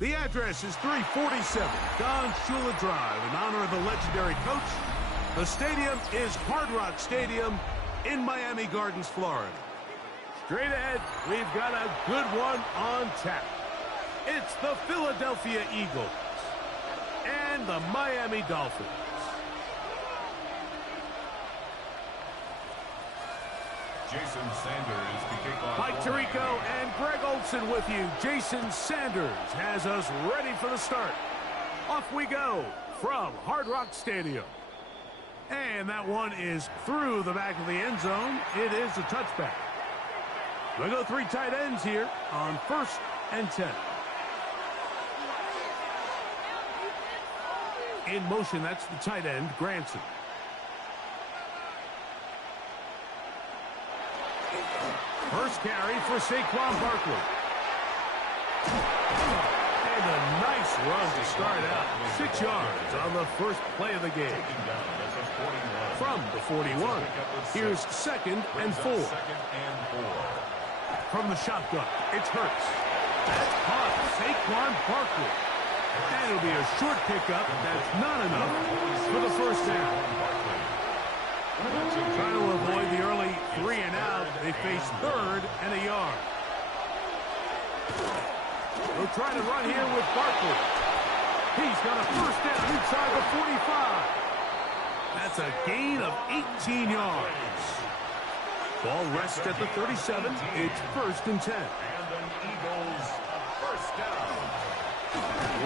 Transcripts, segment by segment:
The address is 347 Don Shula Drive in honor of the legendary coach. The stadium is Hard Rock Stadium in Miami Gardens, Florida. Straight ahead, we've got a good one on tap. It's the Philadelphia Eagles and the Miami Dolphins. Jason Sanders to kick off. Mike Tirico and Greg Olson with you. Jason Sanders has us ready for the start. Off we go from Hard Rock Stadium. And that one is through the back of the end zone. It is a touchback. We'll go three tight ends here on 1st and 10. In motion, that's the tight end, Granson. First carry for Saquon Barkley. And a nice run to start out. 6 yards on the first play of the game. From the 41, here's 2nd and 4. From the shotgun, it's Hurts. That's caught Saquon Barkley. And it'll be a short pickup. That's not enough for the first down. Trying to avoid the early 3 and out. They face 3rd and a yard. They'll try to run here with Barkley. He's got a first down inside the 45. That's a gain of 18 yards. Ball rests at the 37. It's 1st and 10. And the Eagles first down.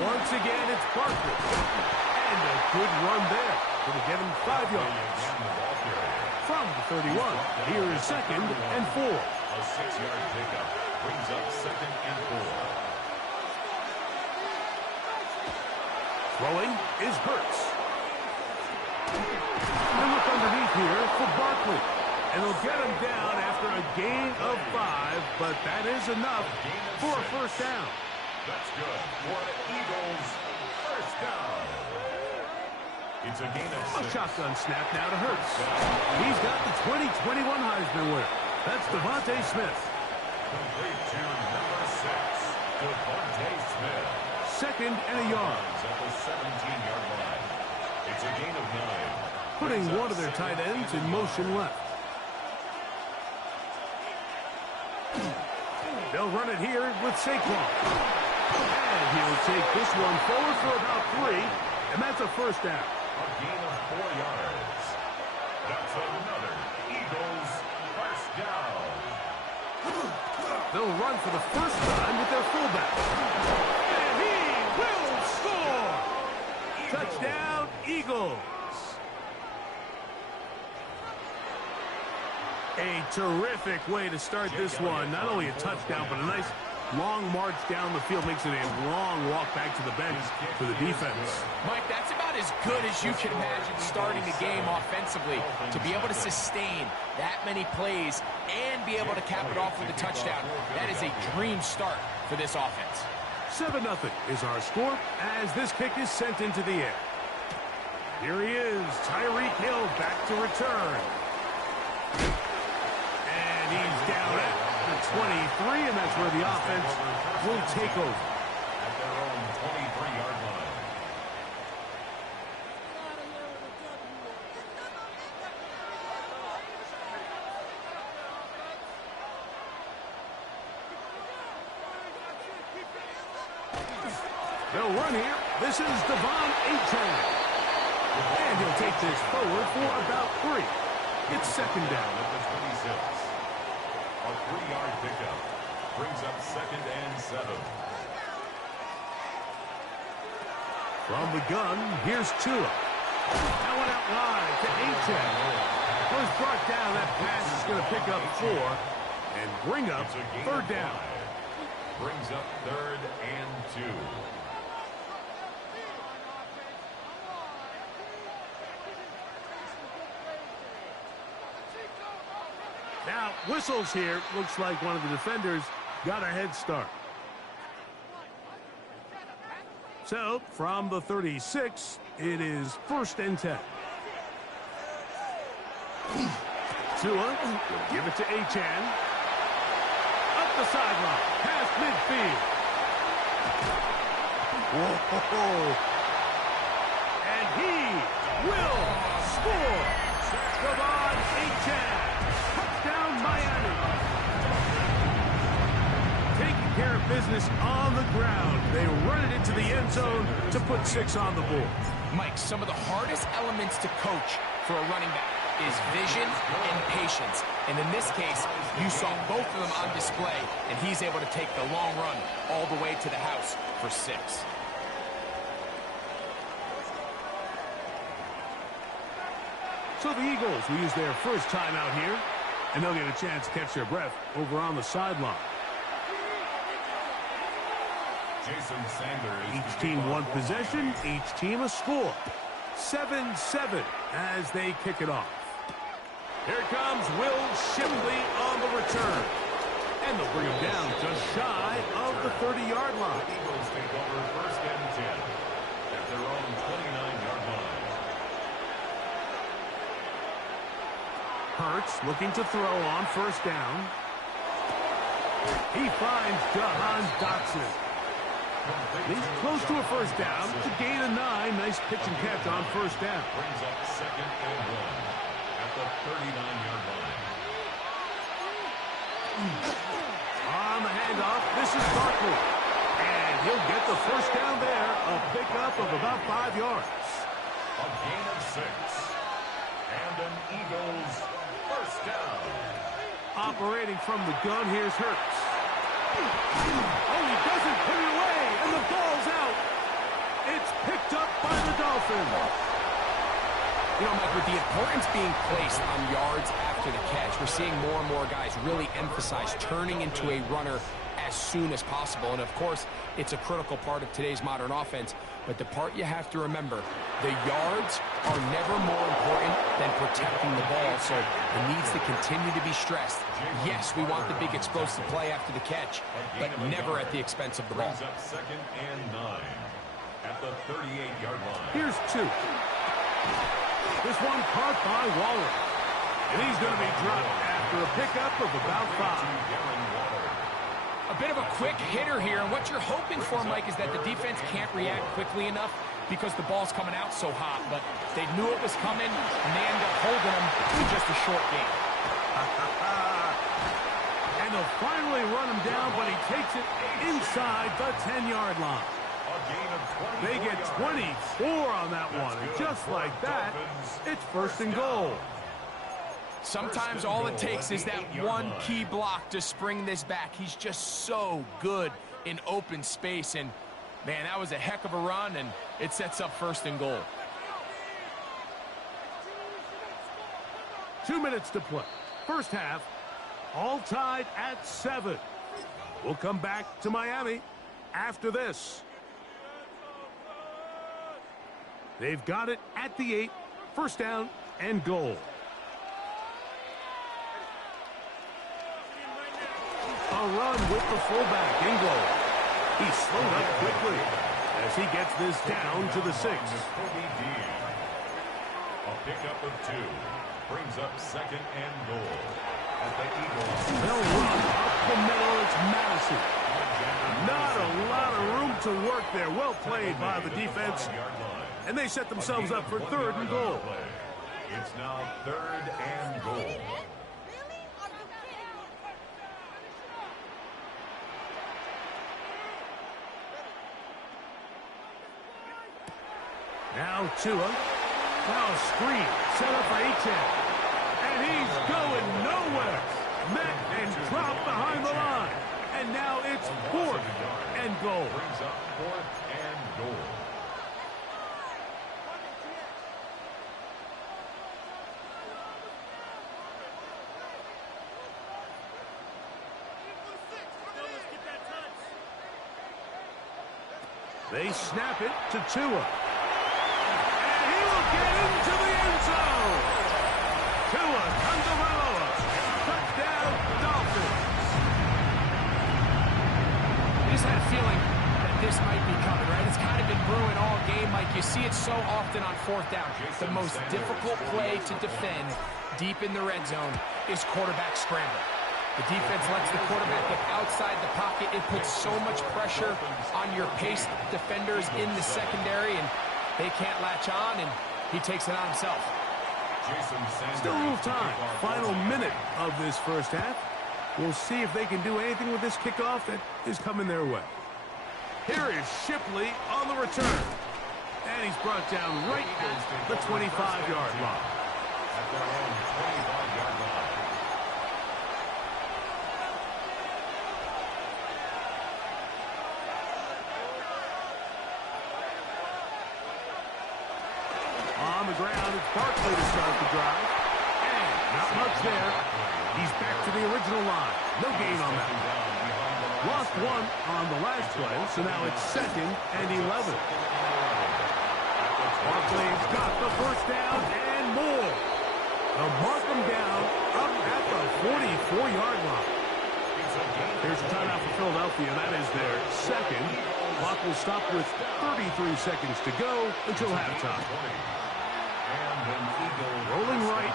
Once again, it's Barkley. And a good run there. Going to get him 5 yards. From the 31, here is 2nd and 4. A 6-yard pickup brings up 2nd and 4. Throwing is Hurts. They look underneath here for Barkley. And they'll get him down after a gain of 5, but that is enough for a first down. That's good for the Eagles first down. It's a gain of 6. A shotgun snap now to Hurts. He's got the 2021 Heisman winner. That's Devontae Smith. Complete to number 6, Devontae Smith. 2nd and a yard. At the 17-yard line. It's a gain of 9. Putting one of their tight ends in motion left. They'll run it here with Saquon. And he'll take this one forward for about 3. And that's a first down. A gain of 4 yards. That's another Eagles first down. They'll run for the first time with their fullback. And he will score! Touchdown, Eagles! A terrific way to start this one. Not only a touchdown, but a nice long march down the field. Makes it a long walk back to the bench for the defense. Mike, that's about as good as you can imagine starting a game offensively. To be able to sustain that many plays and be able to cap it off with a touchdown, that is a dream start for this offense. 7-0 is our score as this kick is sent into the air. Here he is, Tyreek Hill back to return. And he's down at the 23, and that's where the offense will take over. At their own 23-yard line. They'll run here. This is Devon Achane. And he'll take this forward for about 3. It's 2nd down. At the 26. A 3-yard pickup brings up 2nd and 7. From the gun, here's Tua. That one out wide to Achane. Was brought down. That pass is going to pick up 4 and bring up 3rd down. Brings up 3rd and 2. Now, whistles here. Looks like one of the defenders got a head start. So, from the 36, it is 1st and 10. Tua will give it to Achane. Up the sideline, past midfield. Whoa. And he will score. Devon Achane. Touchdown, Miami. Taking care of business on the ground. They run it into the end zone to put 6 on the board. Mike, some of the hardest elements to coach for a running back is vision and patience. And in this case, you saw both of them on display, and he's able to take the long run all the way to the house for 6. So the Eagles will use their first timeout here, and they'll get a chance to catch their breath over on the sideline. Jason Sanders. Each team one possession, each team a score. 7-7 as they kick it off. Here comes Will Shipley on the return. And they'll bring him down just shy of the 30-yard line. The Eagles take over 1st and 10 at their own 29-yard line. Hurts looking to throw on 1st down. He finds Jahan Dotson. He's close to a 1st down to gain a 9. Nice pitch and catch on 1st down. Brings up 2nd and 1 at the 39-yard line. On the handoff, this is Barkley. And he'll get the 1st down there. A pickup of about 5 yards. A gain of 6. And an Eagles 1st down. Operating from the gun, here's Hurts. Oh, he doesn't put it away, and the ball's out. It's picked up by the Dolphins. You know, Mike, with the importance being placed on yards after the catch, we're seeing more and more guys really emphasize turning into a runner as soon as possible. And, of course, it's a critical part of today's modern offense. But the part you have to remember, the yards are never more important than protecting the ball. So it needs to continue to be stressed. Yes, we want the big explosive play after the catch, but never at the expense of the ball. Brings up 2nd and 9 at the 38-yard line. Here's 2. This one caught by Waller. And he's going to be dropped after a pickup of about 5. A bit of a quick hitter here, and what you're hoping for, Mike, is that the defense can't react quickly enough because the ball's coming out so hot, but they knew it was coming, and they end up holding them in just a short game. And they'll finally run him down, but he takes it inside the 10-yard line. They get 24 on that one, and just like that, it's 1st and goal. Sometimes all it takes is that one key block to spring this back. He's just so good in open space, and man, that was a heck of a run, and it sets up 1st and goal. 2 minutes to play. 1st half, all tied at 7. We'll come back to Miami after this. They've got it at the 8, 1st down and goal. A run with the fullback, Inglo. He's slowed up quickly as he gets this down to the 6. A pickup of 2 brings up 2nd and goal. As the Eagles. They'll run up the middle. It's Madison. Not a lot of room to work there. Well played by the defense. And they set themselves up for 3rd and goal. It's now 3rd and goal. Now Tua. Now a screen set up for Achane. And he's going nowhere. Met and dropped behind the line. And now it's 4th and goal. Brings up 4th and goal. They snap it to Tua. Get into the end zone. Tua Tagovailoa. Touchdown, Dolphins. I just had a feeling that this might be coming, right? It's kind of been brewing all game, Mike. You see it so often on 4th down. The most difficult play to defend deep in the red zone is quarterback scramble. The defense lets the quarterback get outside the pocket. It puts so much pressure on your paced defenders in the secondary, and they can't latch on, and he takes it on himself. Still a little time. Final minute of this first half. We'll see if they can do anything with this kickoff that is coming their way. Here is Shipley on the return. And he's brought down right at the 25-yard line. At their own 25-yard line. On the ground, it's Barkley to start the drive. And not much there. He's back to the original line. No gain on that. Lost one on the last play, so now it's 2nd and 11. Barkley's got the first down and more. They'll mark him down up at the 44-yard line. Here's a timeout for Philadelphia. That is their second. Clock will stop with 33 seconds to go until halftime. Rolling right.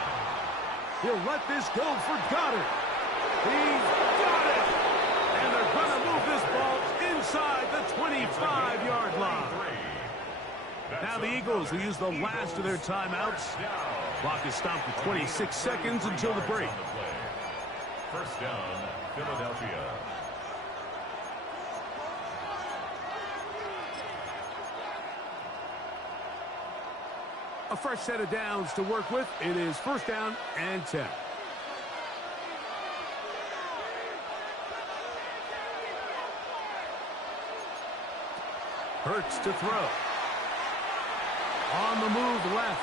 He'll let this go for Goddard. He's got it! And they're going to move this ball inside the 25-yard line. Now the Eagles will use the last of their timeouts. Clock is stopped with 26 seconds until the break. First down, Philadelphia. A fresh set of downs to work with. It is first down and 10. Hurts to throw. On the move left.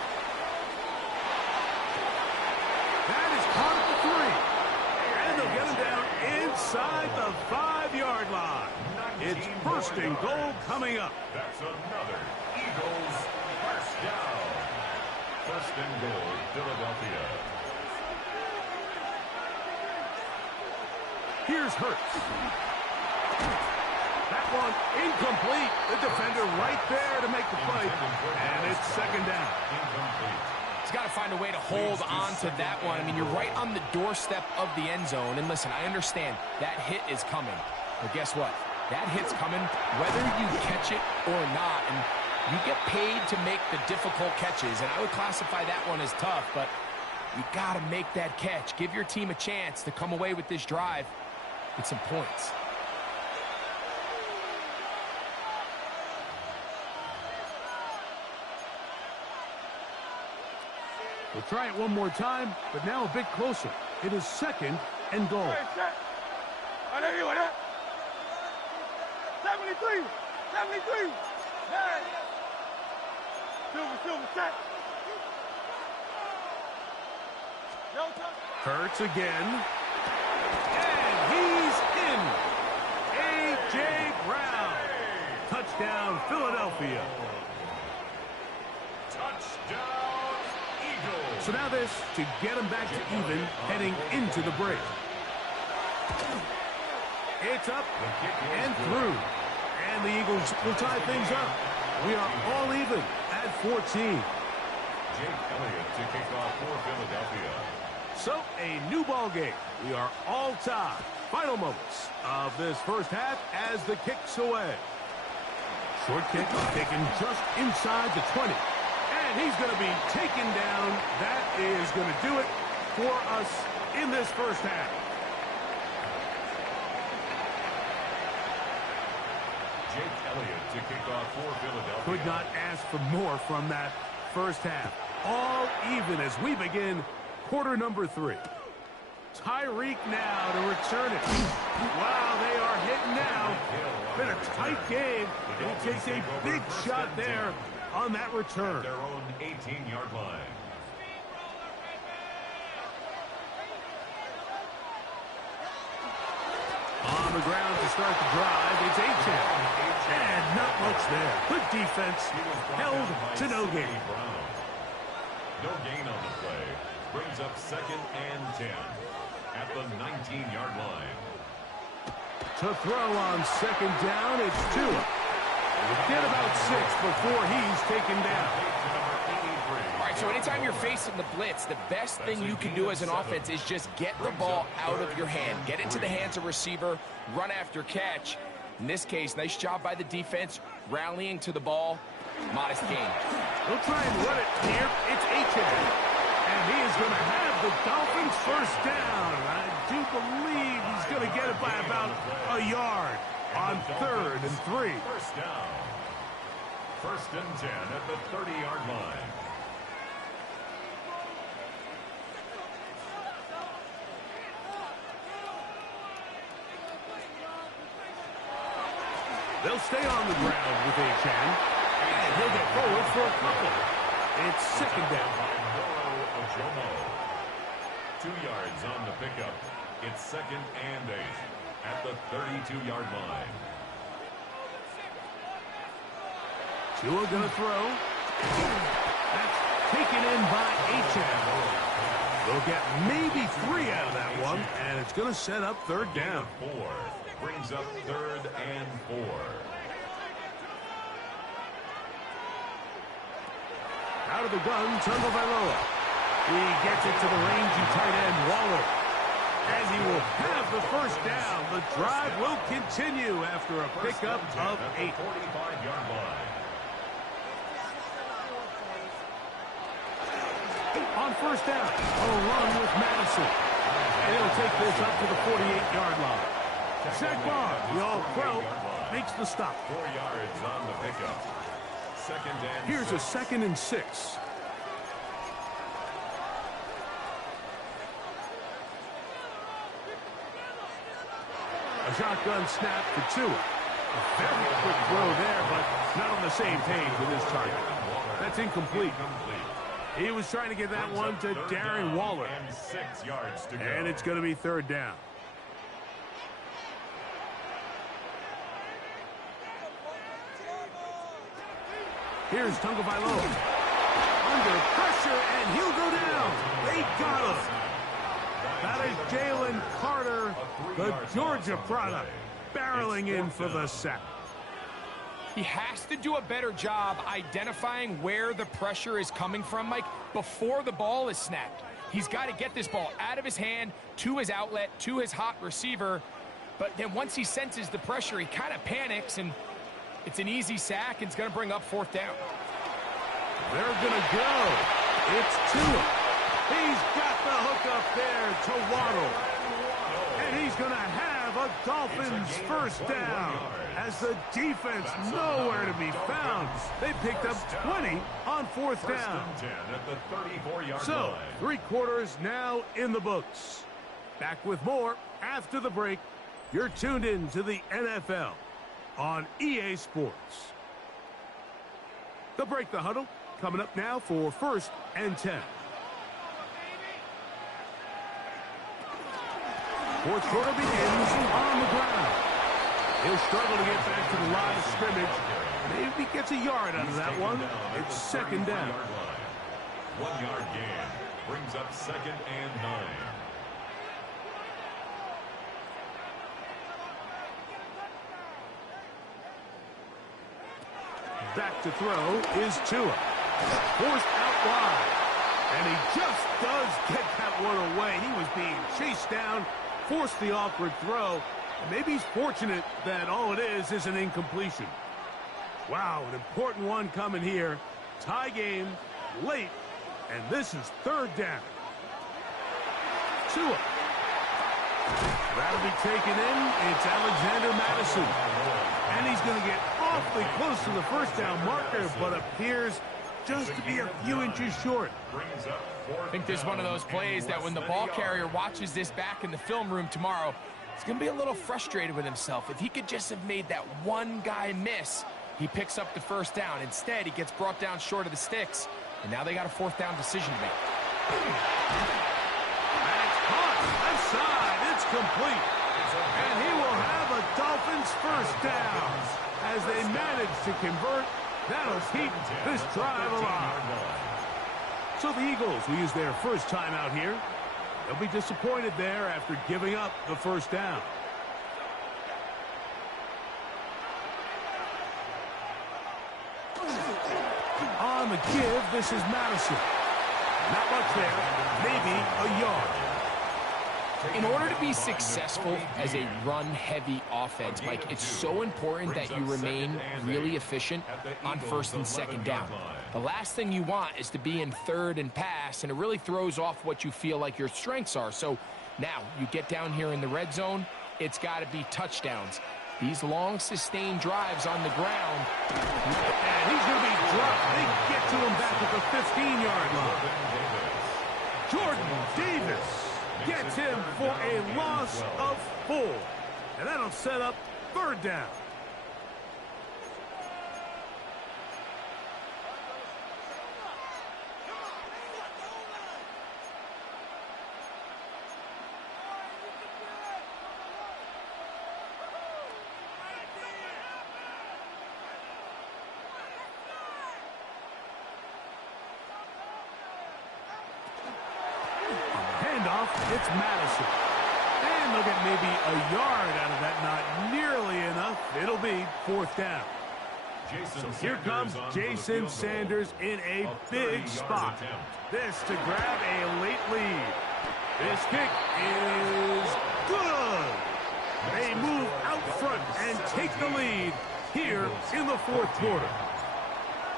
That is caught at the 3. And they'll get him down inside the 5-yard line. It's first and goal coming up. That's another Eagles first down. First and goal, Philadelphia. Here's Hurts. That one incomplete. The defender right there to make the play. And it's second down. Incomplete. He's got to find a way to hold on to that one. I mean, you're right on the doorstep of the end zone. And listen, I understand that hit is coming. But guess what? That hit's coming whether you catch it or not. And you get paid to make the difficult catches. And I would classify that one as tough. But you got to make that catch. Give your team a chance to come away with this drive with some points. We'll try it one more time, but now a bit closer. It is second and goal. 73, 73, 9. Silver, set. Hurts again. And he's in. A.J. Brown. Touchdown, Philadelphia. Touchdown, Eagles. So now this to get them back to even heading into the break. It's up and through. And the Eagles will tie things up. We are all even at 14. Jake Elliott to kick off for Philadelphia. So, a new ball game. We are all tied. Final moments of this first half as the kick's away. Short kick taken just inside the 20. And he's going to be taken down. That is going to do it for us in this first half. Jake Elliott to kick off for Philadelphia. Could not ask for more from that first half. All even as we begin quarter number 3. Tyreek now to return it. Wow, they are hitting now. Been a tight game, and he takes a big shot there on that return. Their own 18-yard line. On the ground to start the drive, it's A-Town. And not much there. Good defense, held to no gain. No gain on the play. Brings up second and 10 at the 19-yard line. To throw on second down, it's Tua. Get about 6 before he's taken down. All right, right, so anytime you're facing the blitz, the best thing you can do as an offense is just get the ball out of your hand. Get into the hands of receiver, run after catch. In this case, nice job by the defense, rallying to the ball. Modest gain. They'll try and run it here. It's H.A. And he is going to have the Dolphins first down. I do believe he's going to get it by about a yard on 3rd and 3. First down. 1st and 10 at the 30-yard line. They'll stay on the ground with H.A. And he'll get forward for a couple. It's 2nd down. 2 yards on the pickup. It's 2nd and 8 at the 32-yard line. Tua gonna throw. That's taken in by H.A. They'll get maybe 3 out of that one, and it's gonna set up 3rd down. 4 brings up 3rd and 4. Out of the gun, Tagovailoa. He gets it to the rangy tight end, Waller. And he will have the first down. The drive will continue after a pickup of 8. 45-yard line. On first down, a run with Madison. And he'll take this up to the 48-yard line. Zach Barr, the all-pro, makes the stop. 4 yards on the pickup. 2nd and Here's a 2nd and 6. A shotgun snap for Tua. A very quick throw there, but not on the same page with his target. That's incomplete. He was trying to get that one to Darren Waller. And 6 yards to go. And it's going to be 3rd down. Here's Tagovailoa. Under pressure, and he'll go down. They got him. That is Jalen Carter, the Georgia product, barreling in for the sack. He has to do a better job identifying where the pressure is coming from, Mike, before the ball is snapped. He's got to get this ball out of his hand, to his outlet, to his hot receiver. But then once he senses the pressure, he kind of panics, and it's an easy sack, and it's going to bring up 4th down. They're going to go. It's Tua. He's got the hook up there to Waddle. And he's going to have a Dolphins first down as the defense nowhere to be found. They picked up 20 on 4th down. So, 3 quarters now in the books. Back with more after the break. You're tuned in to the NFL on EA Sports. The break, the huddle, coming up now for 1st and 10. 4th quarter begins on the ground. He'll struggle to get back to the line of scrimmage. Maybe gets a yard out of that one. It's 2nd down. 1 yard gain brings up 2nd and 9. Back to throw is Tua. Forced out wide. And he just does get that one away. He was being chased down, forced the awkward throw. And maybe he's fortunate that all it is an incompletion. Wow, an important one coming here. Tie game, late, and this is 3rd down. Tua. That'll be taken in. It's Alexander Madison. And he's going to get awfully close to the first down marker, but appears just to be a few inches short. I think this is one of those plays that when the ball carrier watches this back in the film room tomorrow, he's going to be a little frustrated with himself. If he could just have made that one guy miss, he picks up the first down. Instead, he gets brought down short of the sticks, and now they got a 4th down decision to make. That's caught. Left side. It's complete. And he will have a Dolphins first down as they manage to convert. That'll keep this drive alive. So the Eagles will use their first time out here. They'll be disappointed there after giving up the first down. On the give, this is Madison. Not much there. Maybe a yard. In order to be successful as a run-heavy offense, Mike, it's so important that you remain really efficient on first and second down. The last thing you want is to be in third and pass, and it really throws off what you feel like your strengths are. So now you get down here in the red zone, it's got to be touchdowns. These long, sustained drives on the ground. And he's going to be dropped. They get to him back at the 15-yard line. Jordan Davis gets him for a loss of 4. And that'll set up third down. Handoff, it's Madison. And they'll get maybe a yard out of that. Not nearly enough. It'll be fourth down. So here comes Jason Sanders in a big spot. This to grab a late lead. This kick is good. They move out front and take the lead here in the fourth quarter.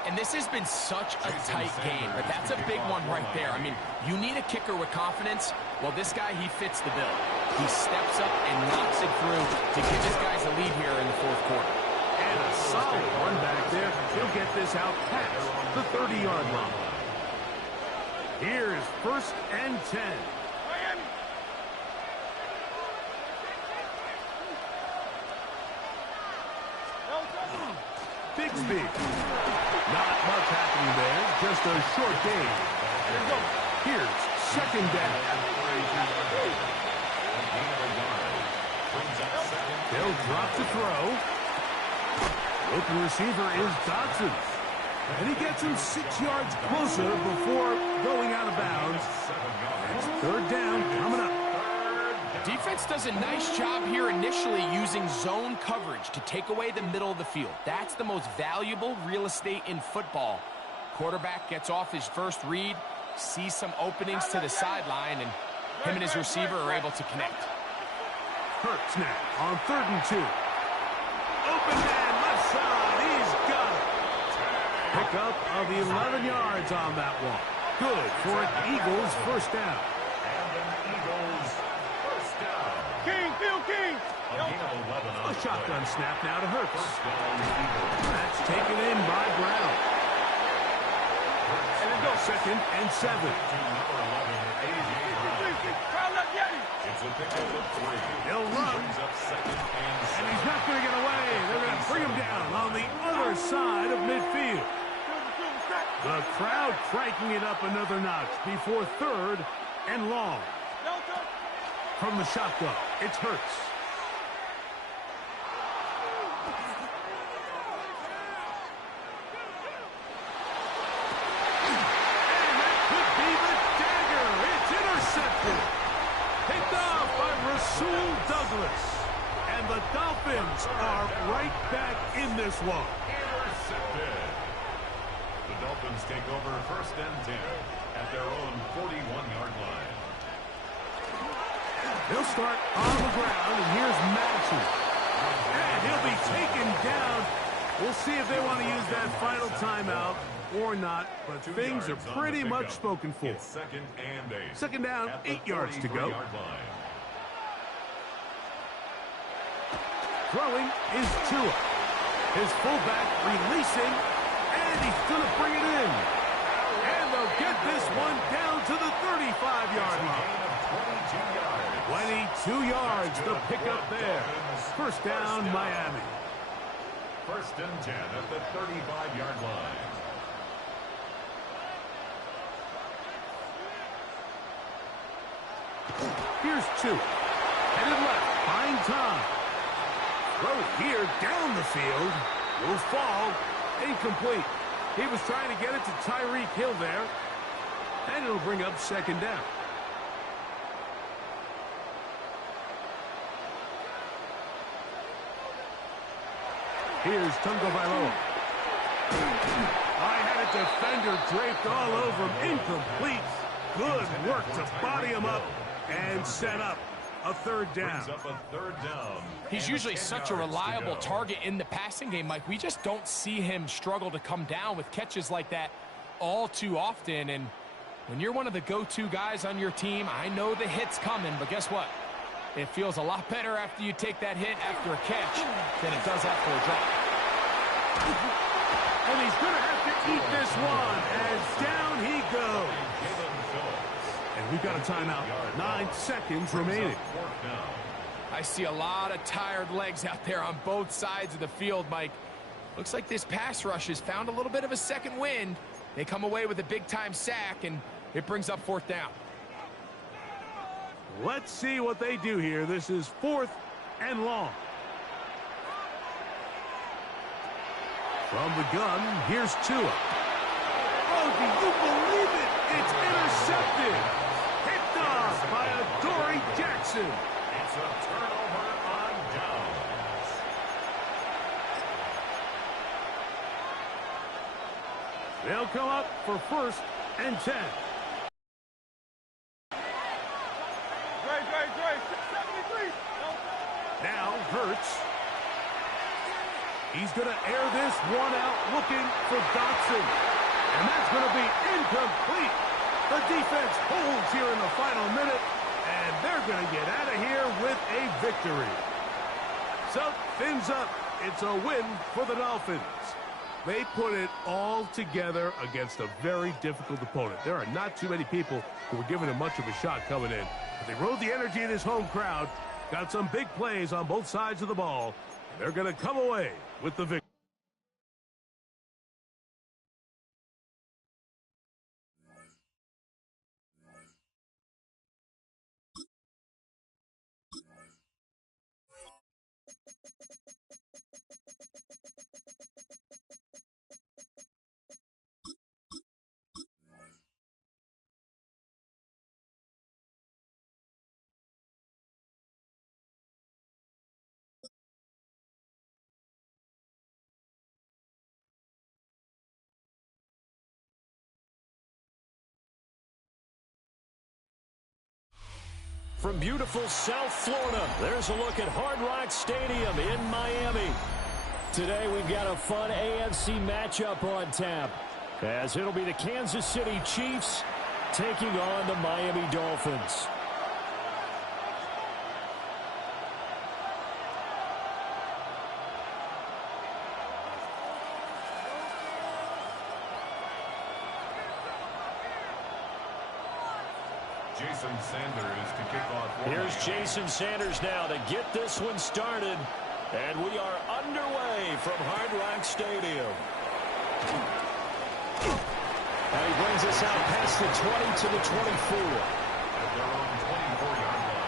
And this has been such a tight game, but that's a big one right there. I mean, you need a kicker with confidence. Well, this guy, he fits the bill. He steps up and knocks it through to give his guys a lead here in the fourth quarter. And a solid run back there. He'll get this out past the 30-yard line. Here's first and 10. Bixby. Not much happening there. Just a short game. Here's second down. They'll drop to throw. Open receiver is Dodson. And he gets him 6 yards closer before going out of bounds. It's third down coming up. Defense does a nice job here initially using zone coverage to take away the middle of the field. That's the most valuable real estate in football. Quarterback gets off his first read, sees some openings to the sideline, and him and his receiver are able to connect. Hurts now on 3rd and 2. Open man, left side, he's got it. Pickup of 11 yards on that one. Good for an Eagles first down. King, Phil King. A shotgun snap now to Hurts. That's taken in by Brown. And it goes 2nd and 7. He'll run. And he's not going to get away. They're going to bring him down on the other side of midfield. The crowd cranking it up another notch before 3rd and long. From the shotgun, it's Hurts. And that could be the dagger. It's intercepted. Picked off by Rasul Douglas. And the Dolphins are right back in this one. Intercepted. The Dolphins take over first and 10 at their own 41-yard line. They'll start on the ground, and here's Madison. And he'll be taken down. We'll see if they want to use that final timeout or not, but things are pretty much spoken for. It's 2nd and 8. Second down, 8 yards to go. Throwing is Tua. His fullback releasing, and he's going to bring it in. And they'll get this one down to the 35-yard line. 22 yards to pick up there. First down, Miami. First and 10 at the 35-yard line. Here's 2. Headed left, find time. Throw here down the field. Will fall. Incomplete. He was trying to get it to Tyreek Hill there. And it'll bring up second down. Here's Tungo Bailoa. I had a defender draped all over him. Incomplete. Good work to body him up and set up a third down. He's usually such a reliable target in the passing game, Mike. We just don't see him struggle to come down with catches like that all too often. And when you're one of the go-to guys on your team, I know the hit's coming, but guess what? It feels a lot better after you take that hit after a catch than it does after a drop. And he's going to have to eat this one as down he goes. And we've got a timeout. 9 seconds remaining. I see a lot of tired legs out there on both sides of the field, Mike. Looks like this pass rush has found a little bit of a second wind. They come away with a big-time sack, and it brings up 4th down. Let's see what they do here. This is 4th and long. From the gun, here's Tua. Oh, do you believe it? It's intercepted. Picked off by Adoree Jackson. It's a turnover on downs. They'll come up for 1st and 10. Now Hurts. He's going to air this one out looking for Dotson. And that's going to be incomplete. The defense holds here in the final minute, and they're going to get out of here with a victory. So, fins up. It's a win for the Dolphins. They put it all together against a very difficult opponent. There are not too many people who were giving him much of a shot coming in. But they rode the energy of this home crowd, got some big plays on both sides of the ball, and they're going to come away with the victory. From beautiful South Florida, there's a look at Hard Rock Stadium in Miami. Today we've got a fun AFC matchup on tap, as it'll be the Kansas City Chiefs taking on the Miami Dolphins. Jason Sanders to kick off. Here's Jason Sanders now to get this one started. And we are underway from Hard Rock Stadium. And he brings us out past the 20 to the 24. At their own 24-yard line.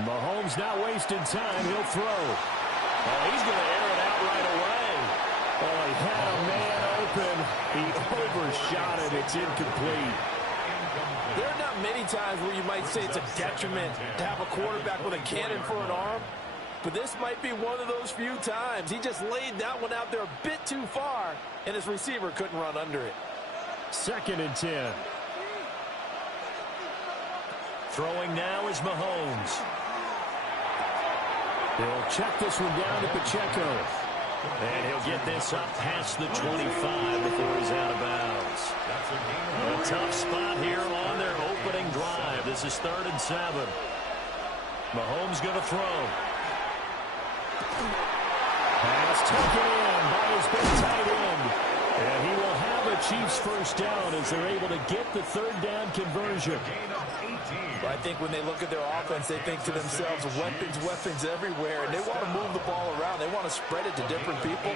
Mahomes not wasting time. He'll throw. Oh, he's going to air it out right away. Oh, he had a man open. He overshot it. It's incomplete. There are not many times where you might say it's a detriment to have a quarterback with a cannon for an arm, but this might be one of those few times. He just laid that one out there a bit too far, and his receiver couldn't run under it. 2nd and 10. Throwing now is Mahomes. He'll check this one down to Pacheco. And he'll get this up past the 25 before he's out of bounds. A tough spot here on their opening drive. This is 3rd and 7. Mahomes going to throw. Pass taken in by his big tight end. And he will have a Chiefs first down as they're able to get the 3rd down conversion. I think when they look at their offense, they think to themselves, weapons everywhere, and they want to move the ball around. They want to spread it to different people.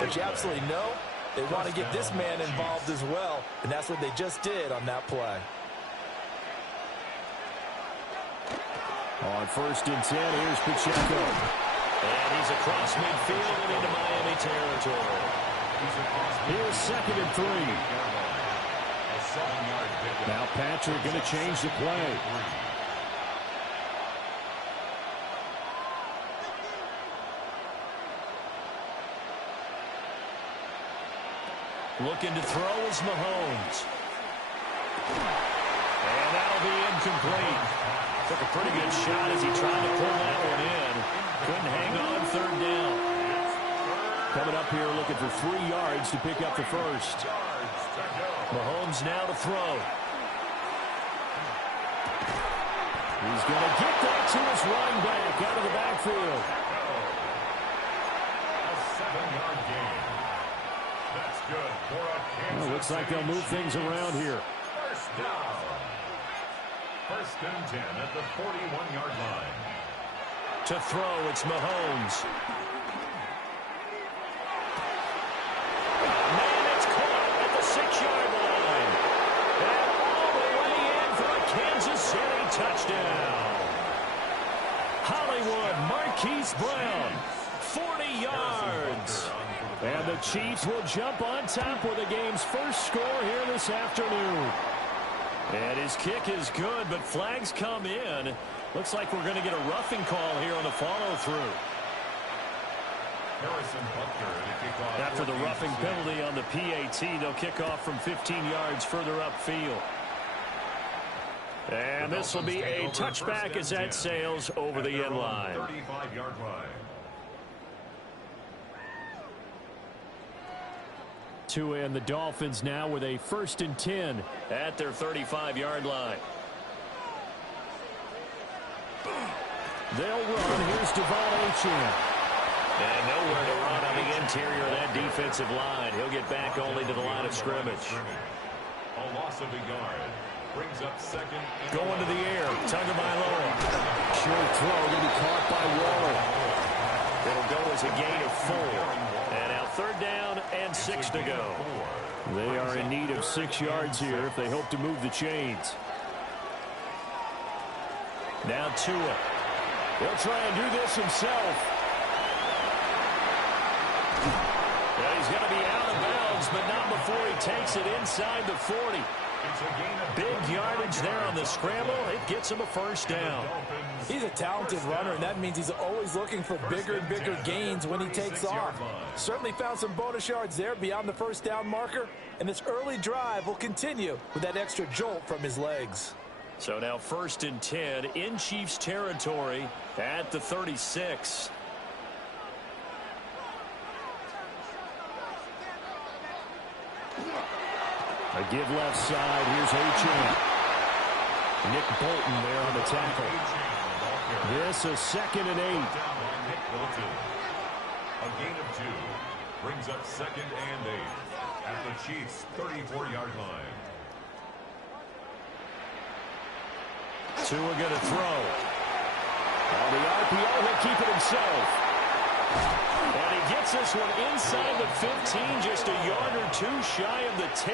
But you absolutely know they want to get this man involved as well, and that's what they just did on that play. On 1st and 10, here's Pacheco. And he's across midfield and into Miami territory. Here's 2nd and 3. Now Patrick going to change the play. Looking to throw is Mahomes. And that'll be incomplete. Took a pretty good shot as he tried to pull that one in. Couldn't hang on 3rd down. Coming up here looking for 3 yards to pick up the first. Mahomes now to throw. He's going to get that to his running back out of the backfield. A 7-yard gain. That's good for a Kansas Well, looks like they'll move things around here. First down. 1st and 10 at the 41-yard line. To throw, it's Mahomes. Man, it's caught at the 6-yard line. And all the way in for a Kansas City touchdown. Hollywood Marquise Brown, 40 yards. And the Chiefs will jump on top with the game's first score here this afternoon. And his kick is good, but flags come in. Looks like we're going to get a roughing call here on the follow-through. After the roughing penalty on the PAT, they'll kick off from 15 yards further upfield. And this will be a touchback as that sails over the end line. 35-yard line. Tua and the Dolphins now with a 1st and 10 at their 35-yard line. They'll run. Here's Devon Achane. And nowhere to run on the interior of that defensive line. He'll get back only to the line of scrimmage. A loss of a yard. Brings up 2nd. Going to the air. Tagovailoa. Short throw going to be caught by Waller. It'll go as a gain of 4. And now 3rd down and 6 to go. They are in need of 6 yards here if they hope to move the chains. Now Tua. He'll try and do this himself. Well, he's going to be out of bounds, but not before he takes it inside the 40. Big yardage there on the scramble. It gets him a 1st down. He's a talented runner, and that means he's always looking for bigger and bigger gains when he takes off. Certainly found some bonus yards there beyond the 1st down marker, and this early drive will continue with that extra jolt from his legs. So now 1st and 10 in Chiefs territory at the 36. A give left side. Here's Achane. Nick Bolton there on the tackle. This is 2nd and 8. A gain of 2 brings up 2nd and 8 at the Chiefs' 34-yard line. Tua going to throw. On the RPO, he'll keep it himself. And he gets this one inside the 15, just a yard or 2 shy of the 10.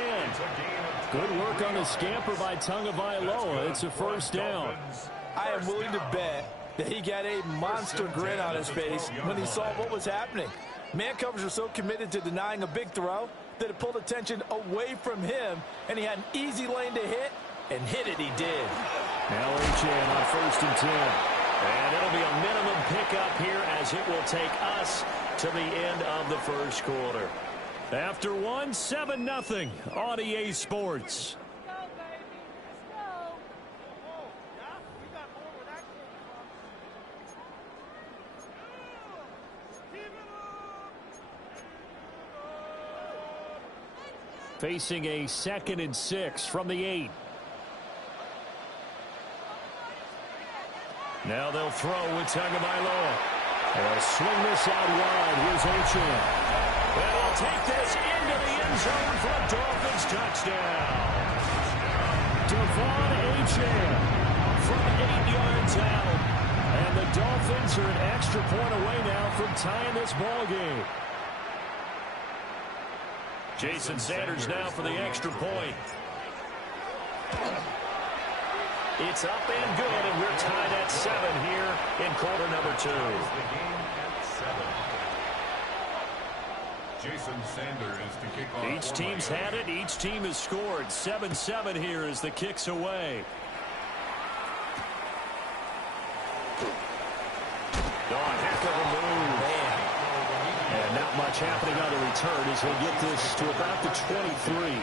Good work on the scamper by Tagovailoa. It's a 1st down. I am willing to bet that he got a monster grin on his face when he saw what was happening. Man covers are so committed to denying a big throw that it pulled attention away from him, and he had an easy lane to hit, and hit it he did. Now Achane on 1st and 10. And it'll be a minimum pickup here as it will take us to the end of the 1st quarter. After 1, 7-0 on EA Sports. Facing a 2nd and 6 from the 8. Now they'll throw with Tagovailoa. They'll swing this out wide. Here's Achane. And he'll take this into the end zone for a Dolphins touchdown. Devon Achane from 8 yards out. And the Dolphins are an extra point away now from tying this ball game. Jason Sanders now for the extra point. It's up and good, and we're tied at 7 here in quarter number 2. Jason Sanders to kick off. Each team's had it. Each team has scored. 7-7 here as the kick's away. Oh, heck of a move. Man. And not much happening on the return as he'll get this to about the 23.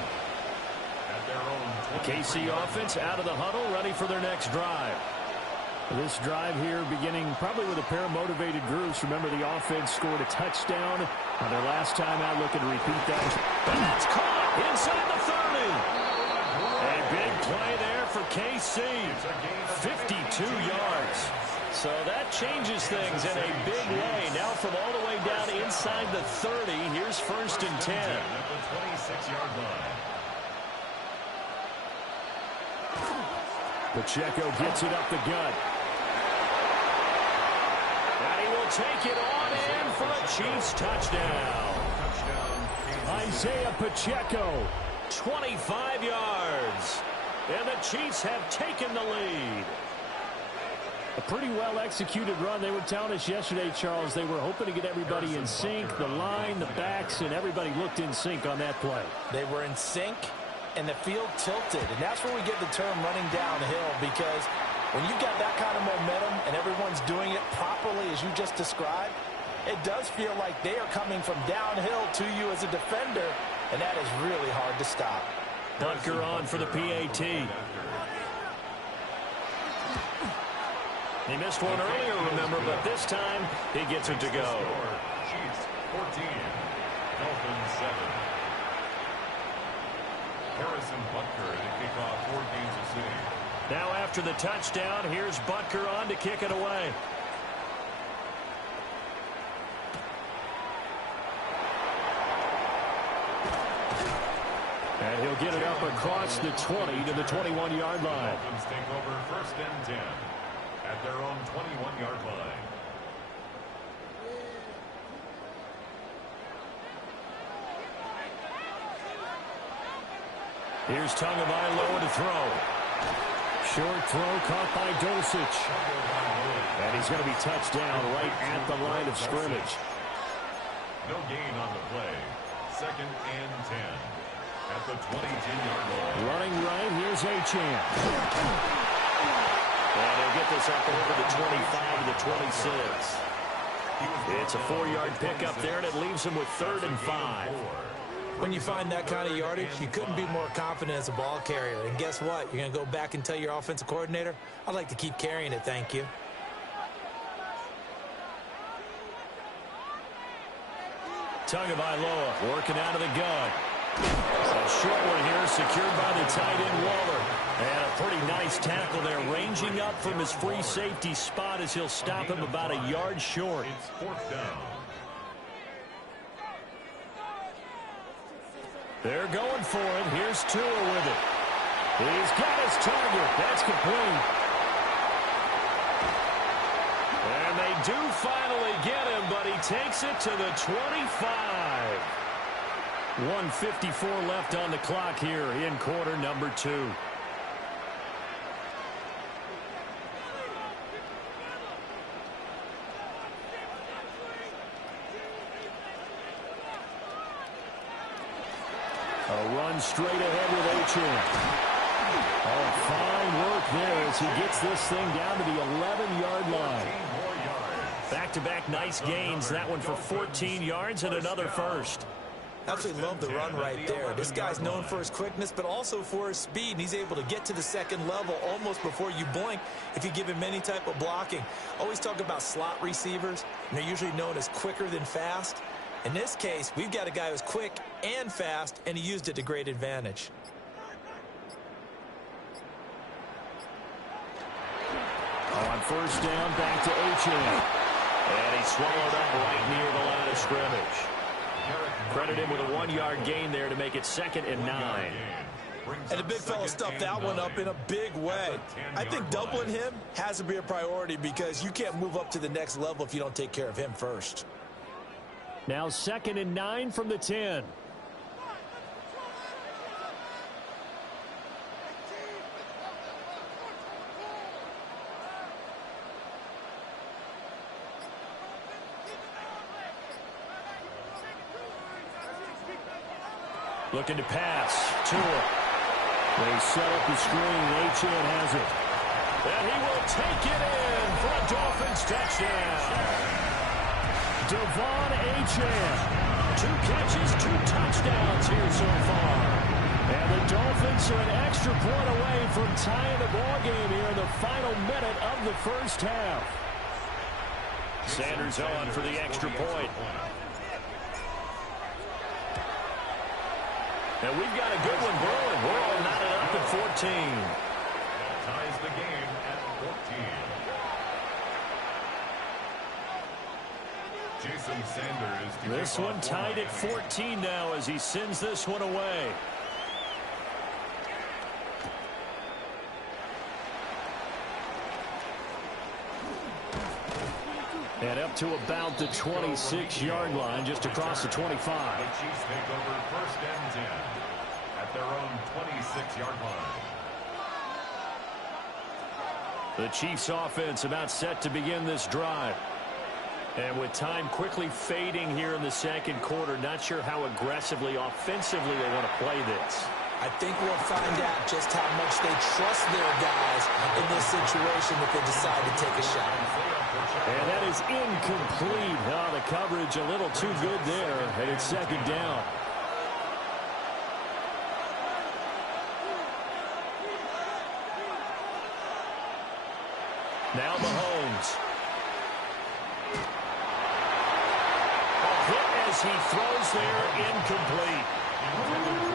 The KC offense out of the huddle, ready for their next drive. This drive here beginning probably with a pair of motivated groups. Remember, the offense scored a touchdown on their last time out. Looking to repeat that. And that's caught inside the 30. A big play there for KC. 52 yards. So that changes things in a big way. Now from all the way down inside the 30, here's 1st and 10. At the 26-yard line. Pacheco gets it up the gut. And he will take it on in for a Chiefs touchdown. Isaiah Pacheco, 25 yards. And the Chiefs have taken the lead. A pretty well-executed run. They were telling us yesterday, Charles, they were hoping to get everybody in sync. The line, the backs, and everybody looked in sync on that play. They were in sync, and the field tilted. And that's where we get the term running downhill, because when you've got that kind of momentum and everyone's doing it properly as you just described, it does feel like they are coming from downhill to you as a defender, and that is really hard to stop. Butker on for the PAT. He missed one earlier, remember, but this time he gets it to go. Chiefs 14, Dolphins 7. Harrison Butker to kick off for Kansas City. Now after the touchdown, here's Butker on to kick it away. And he'll get it up across the 20 to the 21-yard line. Dolphins take over 1st and 10 at their own 21-yard line. Here's Tagovailoa to throw. Short throw caught by Dulcich. And he's going to be touched down right at the line of scrimmage. No gain on the play. 2nd and 10 at the 22-yard line. Running right, here's Achane. And he'll get this up over the 25 to the 26. It's a 4-yard pickup there, and it leaves him with 3rd and 5. When you find that kind of yardage, you couldn't be more confident as a ball carrier. And guess what? You're going to go back and tell your offensive coordinator, I'd like to keep carrying it, thank you. Tagovailoa working out of the gun. A short one here, secured by the tight end Waller. And a pretty nice tackle there, ranging up from his free safety spot as he'll stop him about a yard short. It's 4th down. They're going for it. Here's Tua with it. He's got his target. That's complete. And they do finally get him, but he takes it to the 25. 1:54 left on the clock here in quarter number 2. A run straight ahead with Achane. Oh, fine work there as he gets this thing down to the 11-yard line. Back-to-back nice gains. That one for 14 yards and another first. Absolutely love the run right there. This guy's known for his quickness, but also for his speed. And he's able to get to the 2nd level almost before you blink if you give him any type of blocking. Always talk about slot receivers, and they're usually known as quicker than fast. In this case, we've got a guy who's quick and fast, and he used it to great advantage. On 1st down, back to Achane. And he swallowed up right near the line of scrimmage. Credit him with a 1-yard gain there to make it 2nd and 9. And the big fella stuffed that one up in a big way. I think doubling him has to be a priority because you can't move up to the next level if you don't take care of him first. Now 2nd and 9 from the 10. Looking to pass. Tua. They set up the screen. Achane has it. And he will take it in for a Dolphins touchdown. Devon Achane. 2 catches, 2 touchdowns here so far. And the Dolphins are an extra point away from tying the ball game here in the final minute of the first half. Sanders on for the extra point. And we've got a good one brewing. We're all knotted up at 14. That ties the game at 14. Jason Sanders. This one tied at 14 now as he sends this one away. And up to about the 26-yard line, just across the 25. The Chiefs take over 1st and 10 at their own 26-yard line. The Chiefs offense about set to begin this drive. And with time quickly fading here in the second quarter, not sure how aggressively, offensively they want to play this. I think we'll find out just how much they trust their guys in this situation if they decide to take a shot. And that is incomplete. Oh, the coverage a little too good there, and it's 2nd down. Now Mahomes. A hit as he throws there, incomplete.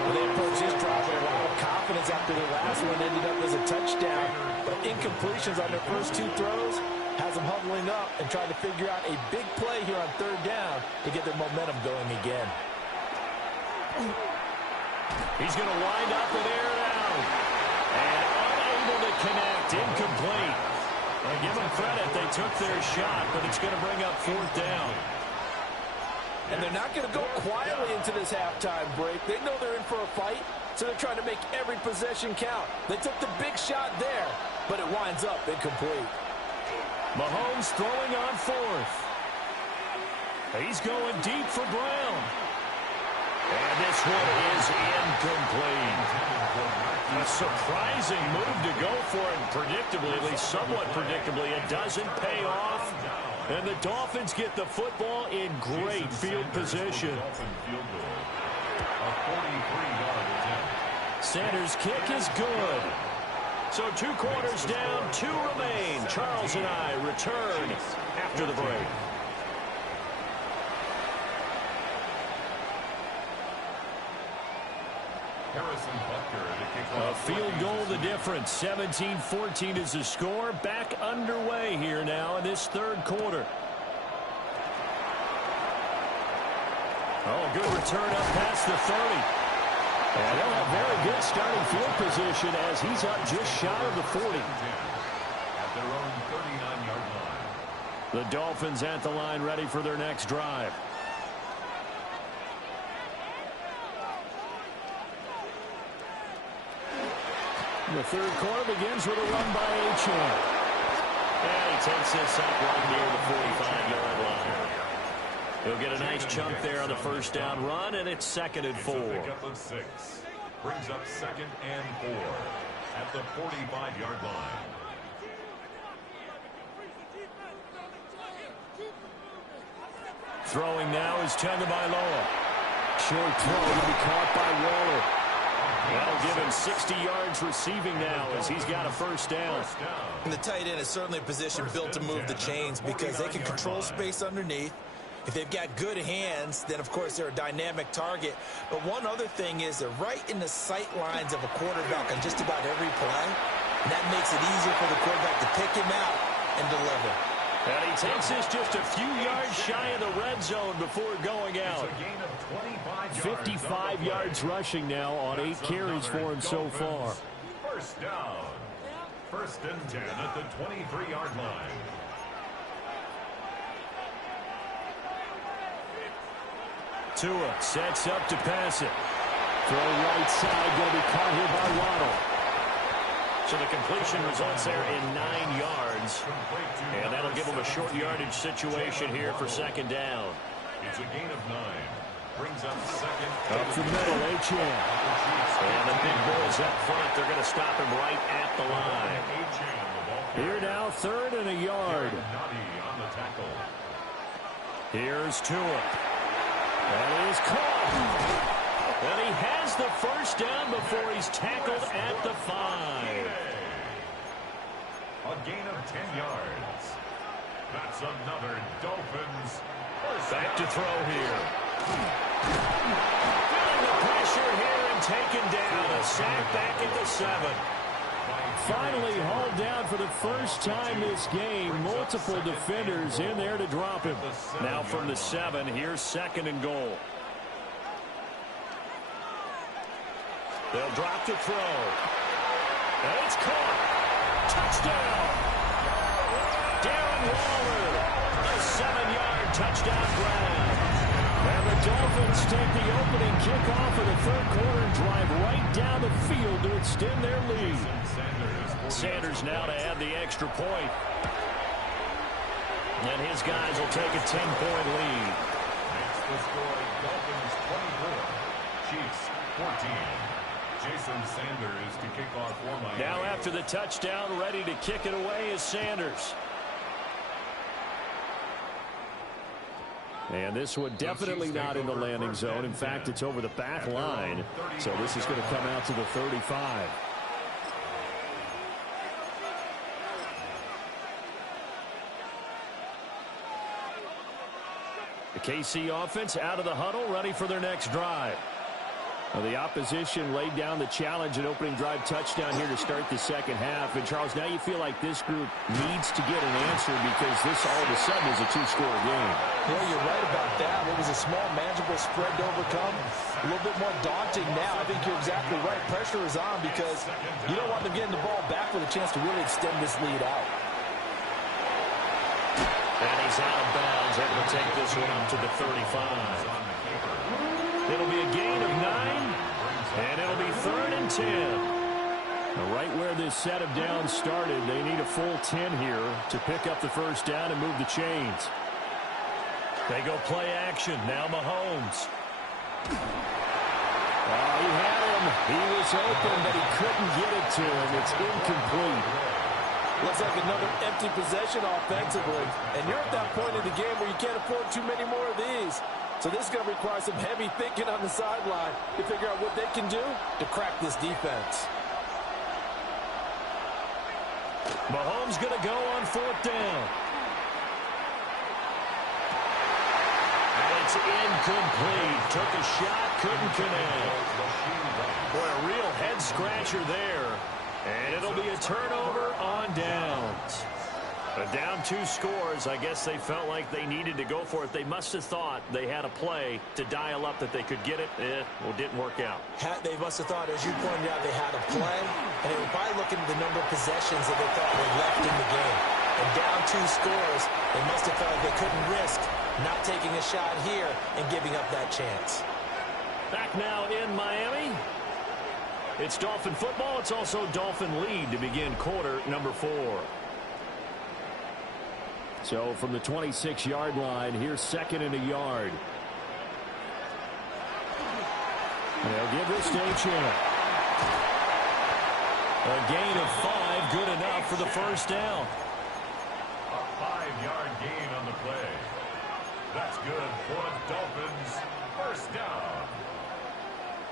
Well, they approach this drive with a lot of confidence after the last one ended up as a touchdown. But incompletions on their first 2 throws has them huddling up and trying to figure out a big play here on 3rd down to get their momentum going again. He's going to wind up and air it out. And unable to connect, incomplete. Well, give them credit, they took their shot, but it's going to bring up 4th down. And they're not going to go quietly into this halftime break. They know they're in for a fight, so they're trying to make every possession count. They took the big shot there, but it winds up incomplete. Mahomes throwing on 4th. He's going deep for Brown. And this one is incomplete. A surprising move to go for it, predictably, at least somewhat predictably. It doesn't pay off. And the Dolphins get the football in great field position. Sanders' kick is good. So 2 quarters down, 2 remain. Charles and I return after the break. A field goal the difference. 17-14 is the score. Back underway here now in this 3rd quarter. Oh, good return up past the 30. And they'll have very good starting field position as he's up just shy of the 40. At their own 39-yard line. The Dolphins at the line ready for their next drive. The 3rd quarter begins with a run by Achane. And he takes this up right near the 45-yard line. He'll get a nice chunk there on the 1st down run, and it's 2nd and 4. Pickup of 6. Brings up 2nd and 4 at the 45-yard line. Throwing now is Tagovailoa. Short throw to be caught by Waller. That'll give him 60 yards receiving now as he's got a 1st down. And the tight end is certainly a position built to move the chains because they can control space underneath. If they've got good hands, then, of course, they're a dynamic target. But one other thing is they're right in the sight lines of a quarterback on just about every play. And that makes it easier for the quarterback to pick him out and deliver. And he takes this just a few yards shy of the red zone before going out. 55 yards rushing now on 8 carries for him so far. 1st down. 1st and 10 at the 23-yard line. Tua sets up to pass it. Throw right side, going to be caught here by Waddle. So the completion results there in 9 yards. And that'll give them a short yardage situation here for 2nd down. It's a gain of 9. Brings up second. Up the middle, Achane. And the big boys up front, they're going to stop him right at the line. Here now, 3rd and a yard. On the tackle. Here's Tua. And he's caught. And he has the first down before he's tackled at the 5. A gain of 10 yards. That's another Dolphins. Back to throw here. Feeling the pressure here and taken down. A sack back at the 7. Finally hauled down for the first time this game. Multiple defenders in there to drop him. Now from the 7, here's 2nd and goal. They'll drop to throw. And it's caught. Touchdown. Darren Waller. A 7-yard touchdown grab. And the Dolphins take the opening kickoff of the 3rd quarter and drive right down the field to extend their lead. Sanders now to add the extra point. And his guys will take a 10-point lead. Next the score, Dolphins 24, Chiefs 14. Jason Sanders to kick off for Miami. Now after the touchdown, ready to kick it away is Sanders. And this one definitely not in the landing zone. In fact, it's over the back line. So this is going to come out to the 35. The KC offense out of the huddle, ready for their next drive. Well, the opposition laid down the challenge and opening drive touchdown here to start the 2nd half. And, Charles, now you feel like this group needs to get an answer because this all of a sudden is a 2-score game. Well, you're right about that. It was a small, manageable spread to overcome. A little bit more daunting now. I think you're exactly right. Pressure is on because you don't want them getting the ball back with a chance to really extend this lead out. And he's out of bounds, able to take this one up to the 35. It'll be a gain of 9, and it'll be 3rd and 10. Now, right where this set of downs started, they need a full 10 here to pick up the first down and move the chains. They go play action. Now Mahomes. Oh, he had him. He was open, but he couldn't get it to him. It's incomplete. Looks like another empty possession offensively. And you're at that point in the game where you can't afford too many more of these. So this is going to require some heavy thinking on the sideline to figure out what they can do to crack this defense. Mahomes going to go on 4th down. And it's incomplete. Took a shot, couldn't connect. Boy, a real head-scratcher there. And it'll be a turnover on downs. But down 2 scores, I guess they felt like they needed to go for it. They must have thought they had a play to dial up that they could get it. Well, it didn't work out. They must have thought, as you pointed out, they had a play. And they were probably looking at the number of possessions that they thought were left in the game. And down 2 scores, they must have felt like they couldn't risk not taking a shot here and giving up that chance. Back now in Miami. It's Dolphin football. It's also Dolphin lead to begin quarter number 4. So from the 26-yard line, here's 2nd and a yard. They'll give this to Achane. A gain of 5, good enough for the first down. A 5-yard gain on the play. That's good for the Dolphins. First down.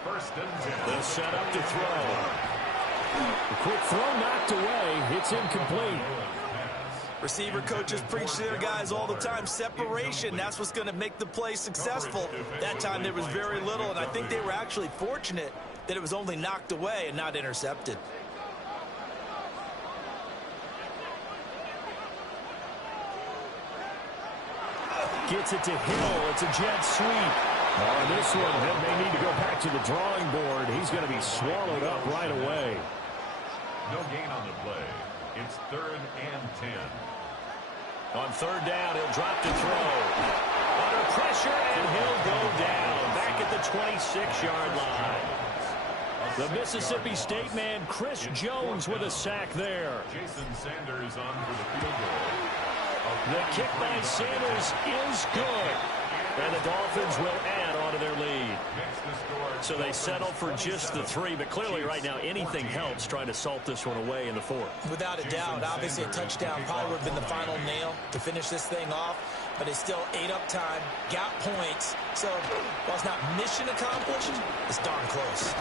1st and 10. They'll set up to throw. A quick throw knocked away. It's incomplete. Receiver coaches preach to their guys all the time. Separation, that's what's going to make the play successful. That time there was very little, and I think they were actually fortunate that it was only knocked away and not intercepted. Gets it to Hill. It's a jet sweep. On this one, Hill may need to go back to the drawing board. He's going to be swallowed up right away. No gain on the play. It's 3rd and 10. On 3rd down, he'll drop to throw. Under pressure, and he'll go down. Back at the 26-yard line. The Mississippi State man, Chris Jones, with a sack there. Jason Sanders on for the field goal. The kick by Sanders is good. And the Dolphins will add on to their lead. So they settle for just the 3, but clearly right now anything helps trying to salt this one away in the 4th. Without a doubt, obviously a touchdown probably would have been the final nail to finish this thing off, but they still ate up time, got points. So while it's not mission accomplished, it's darn close.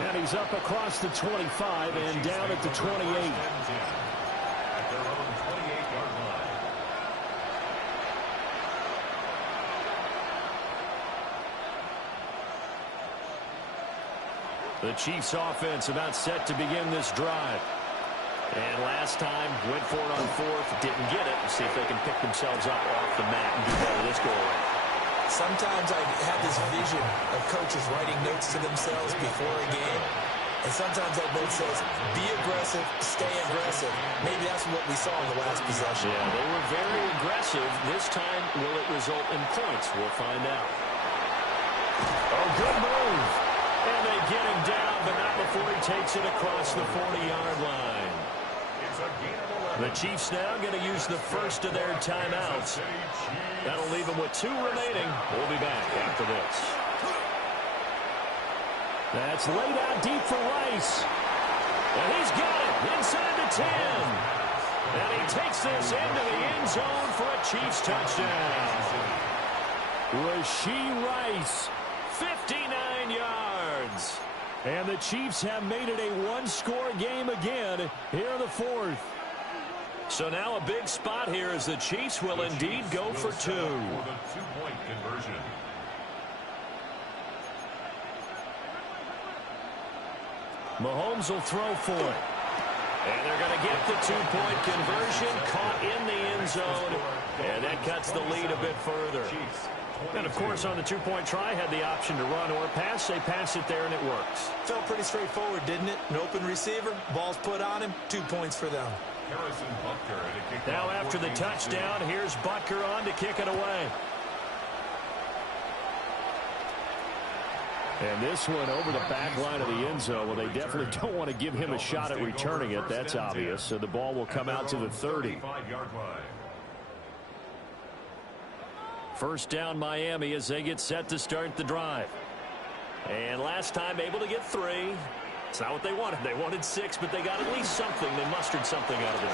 And he's up across the 25 and down at the 28. At their own 28-yard line. The Chiefs offense about set to begin this drive. And last time went for it on 4th, didn't get it. Let's see if they can pick themselves up off the mat and do better this go around. Sometimes I have this vision of coaches writing notes to themselves before a game. And sometimes that note says, be aggressive, stay aggressive. Maybe that's what we saw in the last possession. Yeah, they were very aggressive. This time, will it result in points? We'll find out. Oh, good move. And they get him down, but not before he takes it across the 40-yard line. The Chiefs now going to use the first of their timeouts. That'll leave them with 2 remaining. We'll be back after this. That's laid out deep for Rice. And he's got it inside the 10. And he takes this into the end zone for a Chiefs touchdown. Rashee Rice, 59 yards. And the Chiefs have made it a one-score game again here in the 4th. So now a big spot here as the Chiefs will indeed go for 2. For the 2-point conversion. Mahomes will throw for it. And they're going to get the 2-point conversion, caught in the end zone, and that cuts the lead a bit further. And, of course, on the 2-point try, had the option to run or pass. They pass it there, and it works. Felt pretty straightforward, didn't it? An open receiver, ball's put on him, 2 points for them. Now after the touchdown, here's Butker on to kick it away. And this one over the back line of the end zone. Well, they definitely don't want to give him a shot at returning it. That's obvious. So the ball will come out to the 30. First down Miami as they get set to start the drive. And last time able to get 3. It's not what they wanted. They wanted 6, but they got at least something. They mustered something out of it.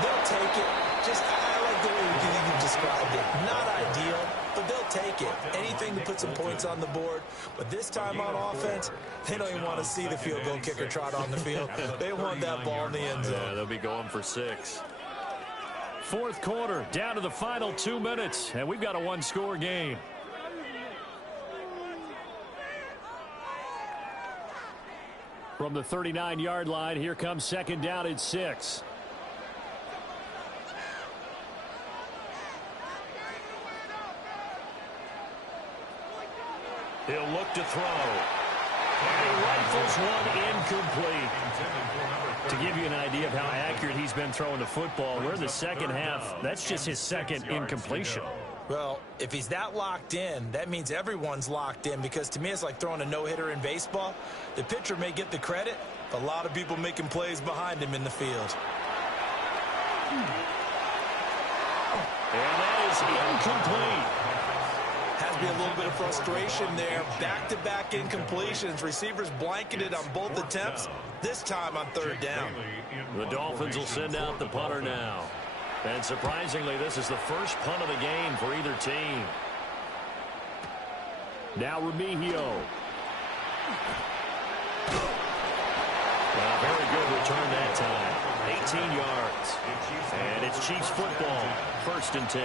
They'll take it. Just, I like the way you described it. Not ideal, but they'll take it. Anything to put some points on the board. But this time on offense, they don't even want to see the field goal kicker trot on the field. They want that ball in the end zone. Yeah, they'll be going for 6. 4th quarter, down to the final 2 minutes, and we've got a one-score game. From the 39-yard line, here comes second down at 6. He'll look to throw. And he rifles one incomplete. To give you an idea of how accurate he's been throwing the football, we're in the second half. That's just his second incompletion. Well, if he's that locked in, that means everyone's locked in, because to me it's like throwing a no-hitter in baseball. The pitcher may get the credit, but a lot of people making plays behind him in the field. And that is incomplete. Has to be a little bit of frustration there. Back-to-back incompletions. Receivers blanketed on both attempts, this time on 3rd down. The Dolphins will send out the punter now. And surprisingly, this is the first punt of the game for either team. Now Remigio. Well, very good return that time. 18 yards. And it's Chiefs football. 1st and 10.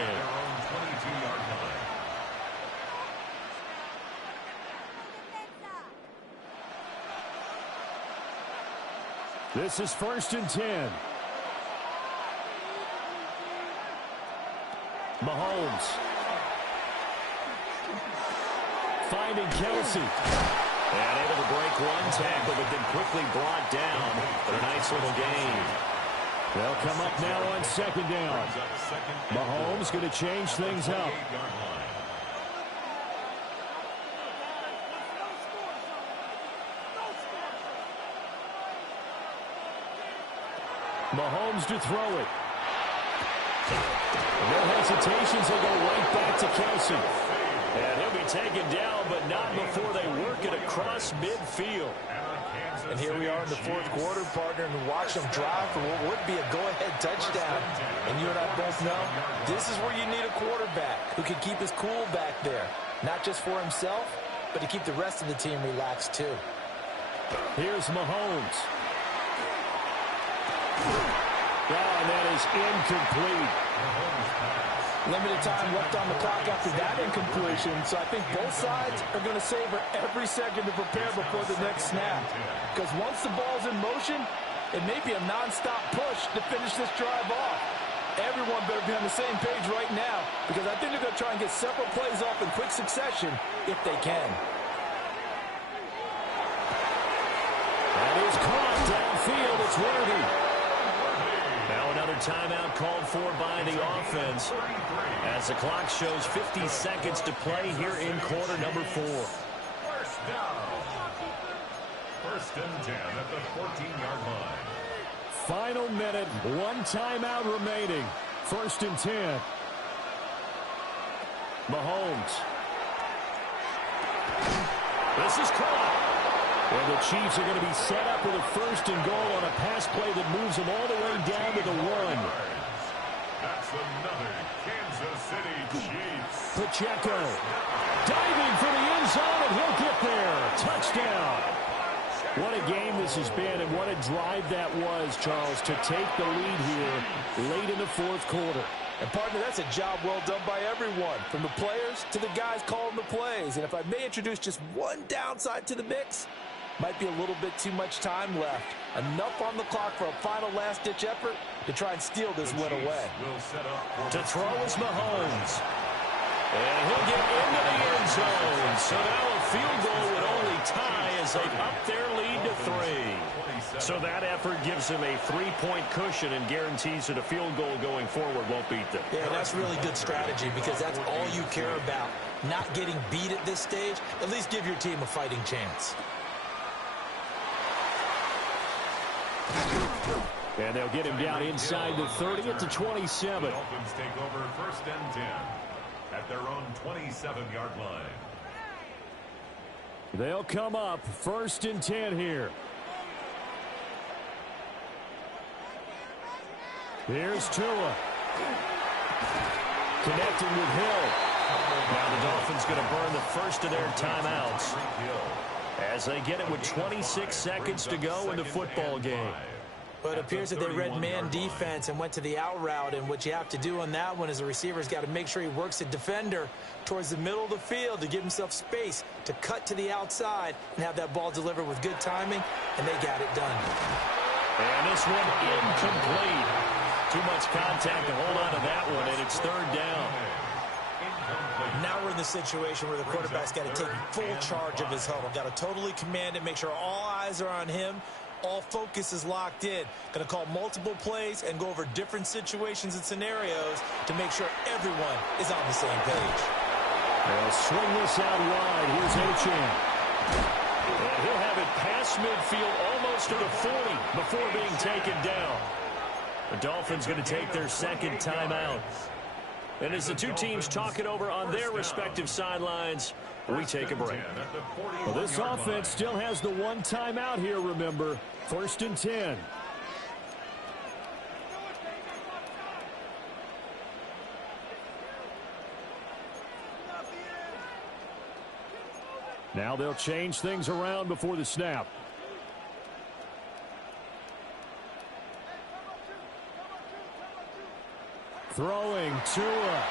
This is 1st and 10. Mahomes. Finding Kelsey. And able to break one tackle, but then quickly brought down. But a nice little gain. They'll come up now on 2nd down. Mahomes going to change things up. Mahomes to throw it. No hesitations, they go right back to Kelsey. And he'll be taken down, but not before they work it across midfield. And here we are in the fourth quarter, partner, and watch them drive for what would be a go-ahead touchdown. And you and I both know this is where you need a quarterback who can keep his cool back there, not just for himself, but to keep the rest of the team relaxed too. Here's Mahomes. And that is incomplete. Limited time left on the clock after that incompletion, so I think both sides are going to savor every second to prepare before the next snap. Because once the ball's in motion, it may be a non-stop push to finish this drive off. Everyone better be on the same page right now, because I think they're going to try and get several plays off in quick succession if they can. That is caught downfield. It's worthy. Now another timeout called for by the offense as the clock shows 50 seconds to play here in quarter number 4. First down. First and 10 at the 14-yard line. Final minute, one timeout remaining. First and 10. Mahomes. This is caught. And the Chiefs are going to be set up with a first and goal on a pass play that moves them all the way down to the 1. That's another Kansas City Chiefs. Pacheco diving for the end zone, and he'll get there. Touchdown. What a game this has been, and what a drive that was, Charles, to take the lead here late in the fourth quarter. And, partner, that's a job well done by everyone, from the players to the guys calling the plays. And if I may introduce just one downside to the mix, might be a little bit too much time left. Enough on the clock for a final last-ditch effort to try and steal this win away. To throw is Mahomes. And he'll get into the end zone. So now a field goal would only tie as they up their lead to 3. So that effort gives them a 3-point cushion and guarantees that a field goal going forward won't beat them. Yeah, that's really good strategy because that's all you care about. Not getting beat at this stage. At least give your team a fighting chance. And they'll get him down inside the 30 at the 27. The Dolphins take over first and 10 at their own 27-yard line. They'll come up first and 10 here. Here's Tua. Connecting with Hill. Now the Dolphins going to burn the first of their timeouts as they get it with 26 seconds to go in the football game. But it appears that they read man defense and went to the out route, and what you have to do on that one is the receiver's got to make sure he works the defender towards the middle of the field to give himself space to cut to the outside and have that ball delivered with good timing, and they got it done. And this one incomplete. Too much contact to hold on to that one, and it's third down. Now we're in the situation where the quarterback's got to take full charge of his huddle. Got to totally command it, make sure all eyes are on him. All focus is locked in. Going to call multiple plays and go over different situations and scenarios to make sure everyone is on the same page. They'll swing this out wide. Here's Achane. And he'll have it past midfield almost to the 40 before being taken down. The Dolphins going to take their second timeout. And as the two teams talk it over on their respective sidelines, we take a break. Well, this offense still has the one timeout here, remember. First and 10. Now they'll change things around before the snap. Throwing Tua.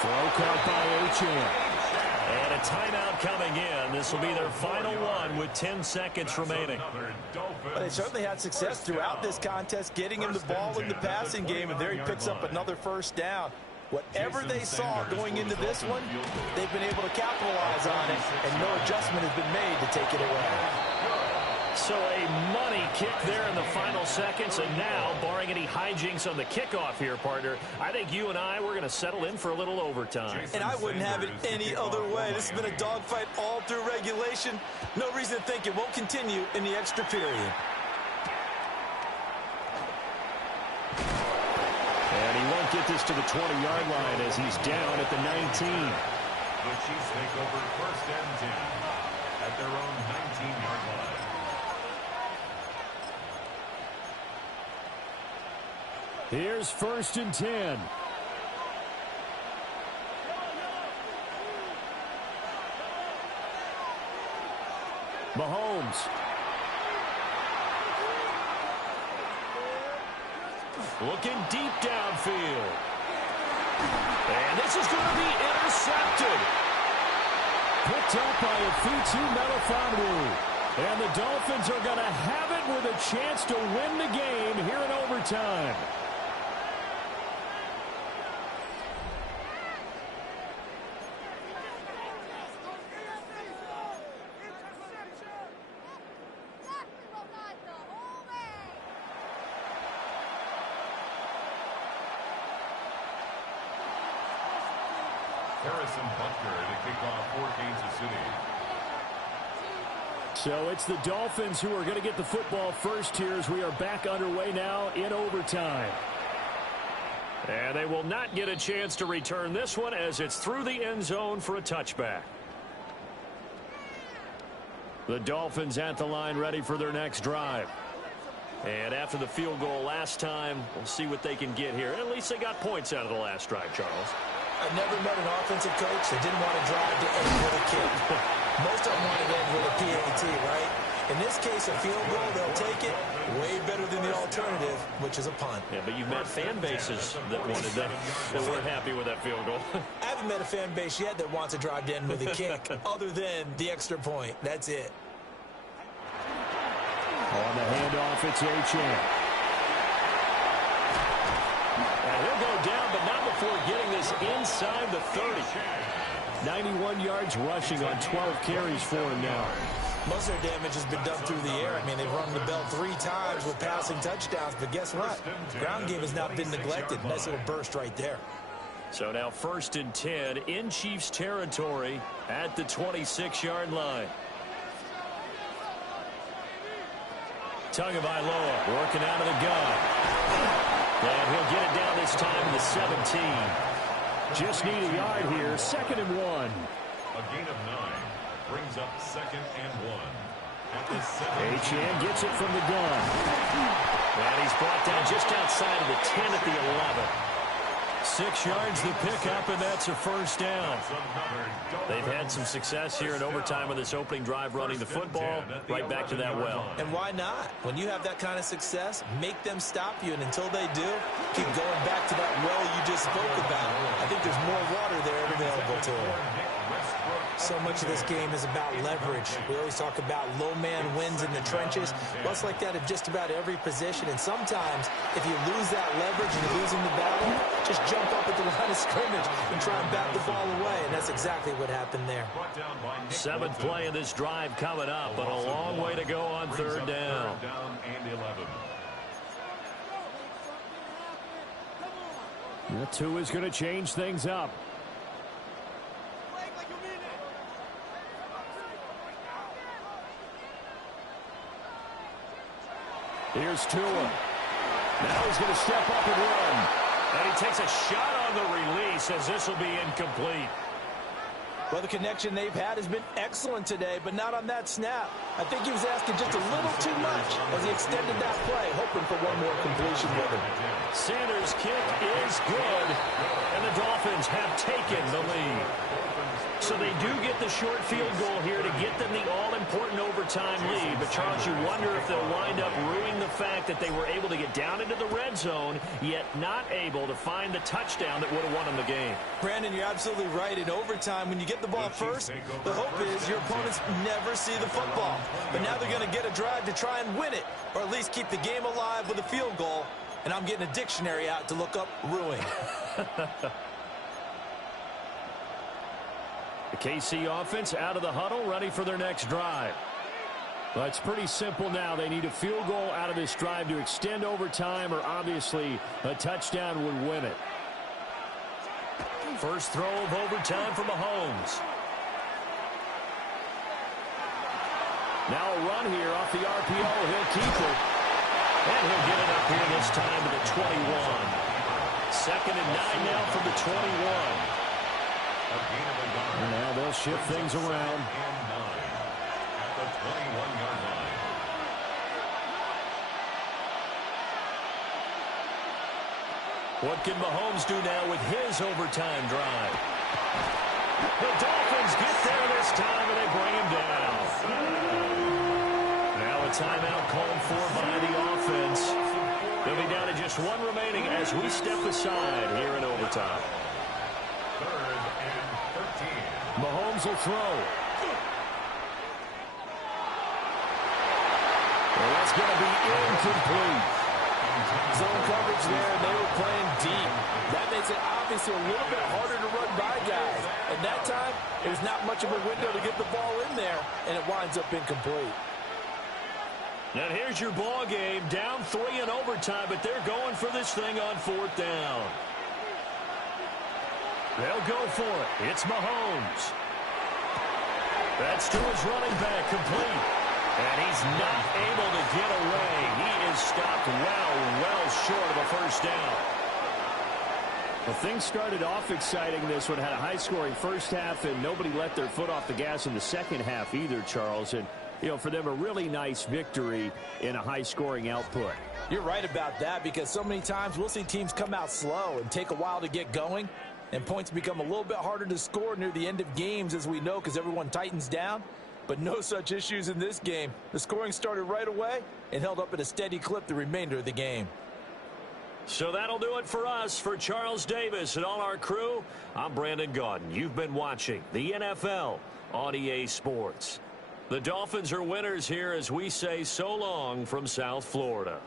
Throw caught by Achane. And a timeout coming in. This will be their final one with 10 seconds remaining. Well, they certainly had success throughout this contest, getting him the ball in the passing game, and there he picks up another first down. Whatever they saw going into this one, they've been able to capitalize on it, and no adjustment has been made to take it away. So a money kick there in the final seconds, and now, barring any hijinks on the kickoff here, partner, I think you and I, we're going to settle in for a little overtime. And I wouldn't have it any other way. This has been a dogfight all through regulation. No reason to think it won't continue in the extra period. And he won't get this to the 20-yard line as he's down at the 19. The Chiefs take over 1st and 10 at their own 19-yard line. Here's 1st and 10. Mahomes. Looking deep downfield. And this is going to be intercepted. Picked up by Afitu Melifonwu. And the Dolphins are going to have it with a chance to win the game here in overtime. So it's the Dolphins who are going to get the football first here as we are back underway now in overtime. And they will not get a chance to return this one as it's through the end zone for a touchback. The Dolphins at the line ready for their next drive. And after the field goal last time, we'll see what they can get here. At least they got points out of the last drive, Charles. I've never met an offensive coach that didn't want to drive to end with a kick. Most of them want to end with a PAT, right? In this case, a field goal, they'll take it. Way better than the alternative, which is a punt. Yeah, but you've met fan bases that wanted that weren't happy with that field goal. I haven't met a fan base yet that wants to drive to end with a kick, other than the extra point. That's it. On the handoff, it's Achane. And he'll go down, but not before getting this inside the 30. 91 yards rushing on 12 carries for him now. Most of their damage has been done through the air. I mean, they've rung the bell 3 times with passing touchdowns, but guess what? Ground game has not been neglected. Nice little burst right there. So now 1st and 10 in Chiefs territory at the 26-yard line. Tagovailoa working out of the gun. And he'll get it down this time to the 17. Just need a yard here. 2nd and 1. A gain of 9 brings up 2nd and 1. At the 17. Achane gets it from the gun. And he's brought down just outside of the 10 at the 11. 6 yards the pickup, and that's a 1st down. They've had some success here in overtime with this opening drive running the football right back to that well. And why not? When you have that kind of success, make them stop you, and until they do, keep going back to that well you just spoke about. I think there's more water there available to them. So much of this game is about leverage. We always talk about low man wins in the trenches. Well, it's like that at just about every position. And sometimes, if you lose that leverage and you're losing the battle, just jump up at the line of scrimmage and try and bat the ball away. And that's exactly what happened there. 7th play of this drive coming up, but a long way to go on 3rd down. The 2 is going to change things up. Here's Tua. Now he's going to step up and run. And he takes a shot on the release as this will be incomplete. Well, the connection they've had has been excellent today, but not on that snap. I think he was asking just a little too much as he extended that play, hoping for one more completion with him. Sanders' kick is good, and the Dolphins have taken the lead. So they do get the short field goal here to get them the all-important overtime lead. But, Charles, you wonder if they'll wind up ruining the fact that they were able to get down into the red zone, yet not able to find the touchdown that would have won them the game. Brandon, you're absolutely right. In overtime, when you get the ball first, the hope is your opponents never see the football. But now they're going to get a drive to try and win it, or at least keep the game alive with a field goal. And I'm getting a dictionary out to look up ruin. The KC offense out of the huddle, ready for their next drive. Well, it's pretty simple now. They need a field goal out of this drive to extend overtime, or obviously a touchdown would win it. First throw of overtime for Mahomes. Now a run here off the RPO. He'll keep it. And he'll get it up here this time to the 21. 2nd and 9 now from the 21. And now they'll shift things around. At the 21-yard line. What can Mahomes do now with his overtime drive? The Dolphins get there this time, and they bring him down. Now a timeout called for by the offense. They'll be down to just one remaining as we step aside here in overtime. 3rd and 13. Mahomes will throw. Well, that's going to be incomplete. Zone coverage there, and they were playing deep. That makes it obviously a little bit harder to run by guys. At that time, there's not much of a window to get the ball in there, and it winds up incomplete. And here's your ball game, down 3 in overtime, but they're going for this thing on 4th down. They'll go for it. It's Mahomes. That's to his running back, complete. And he's not able to get away. He is stopped well short of a first down. Well, things started off exciting. This one had a high-scoring first half, and nobody let their foot off the gas in the second half either, Charles. And, you know, for them, a really nice victory in a high-scoring output. You're right about that, because so many times we'll see teams come out slow and take a while to get going, and points become a little bit harder to score near the end of games, as we know, because everyone tightens down. But no such issues in this game. The scoring started right away and held up at a steady clip the remainder of the game. So that'll do it for us. For Charles Davis and all our crew, I'm Brandon Gaudin. You've been watching the NFL on EA Sports. The Dolphins are winners here as we say so long from South Florida.